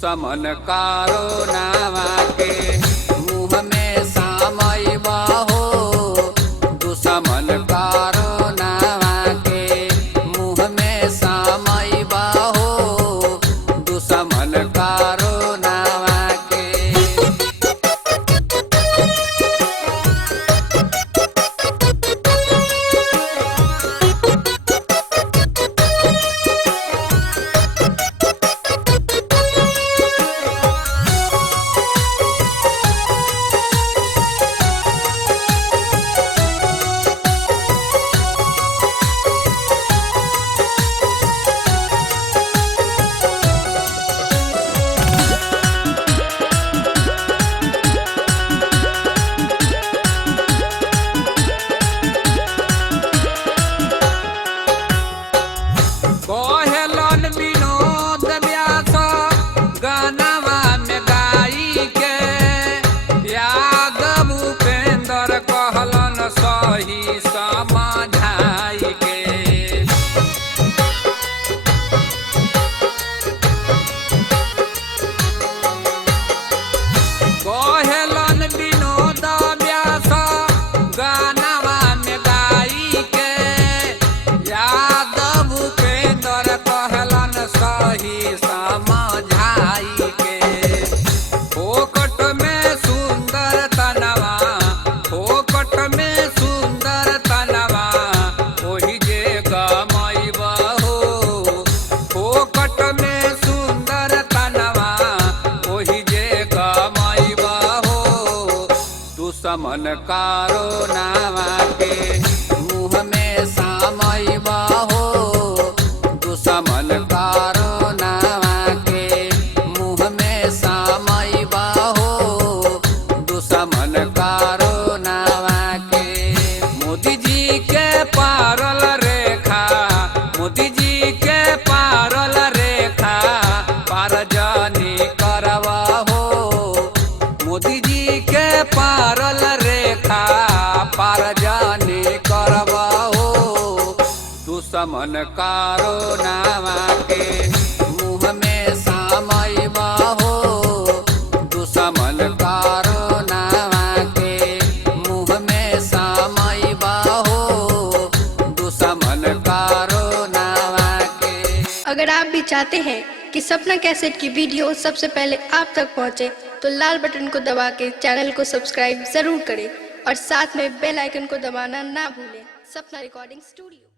दुश्मन कारो नावा के मुँह में सामयबा हो। दुश्मन कारो नावा के मुँह में सामयबा हो। दुश्मन कारो नावा के कहेलन विनोद व्यास गानवा में गाई के। यादव उपेंद्र कहलन सही समझाई के। कहेलन विनोद व्यास गानवा में गाई के। यादव उपेंद्र कहलन सही समझाई के। फोकट में सुंदर तनवा, फोकट में सुंदर तनवा ओही जे गमैबा हो। फोकट में सुंदर तनवा ओही जे गमैबा हो। दुश्मन कारो नावा के मुँह में सामयबा हो। दुश्मन कारो नावा के मुँह में सामयबा हो। दुश्मन कारो नावा के मोदी जी के पारल रेखा, मोदी जी के पारल रेखा पार जानी करवा हो। मोदी जी के पारल रेखा पार जानी करवा हो। दुश्मन कारो नावा के मुँह में सामयबा हो। दुश्मन कारो नावा के मुँह में सामयबा हो। दुश्मन कारो नावा के। अगर आप भी चाहते हैं कि सपना कैसेट की वीडियो सबसे पहले आप तक पहुंचे, तो लाल बटन को दबा के चैनल को सब्सक्राइब जरूर करें और साथ में बेल आइकन को दबाना ना भूलें। सपना रिकॉर्डिंग स्टूडियो।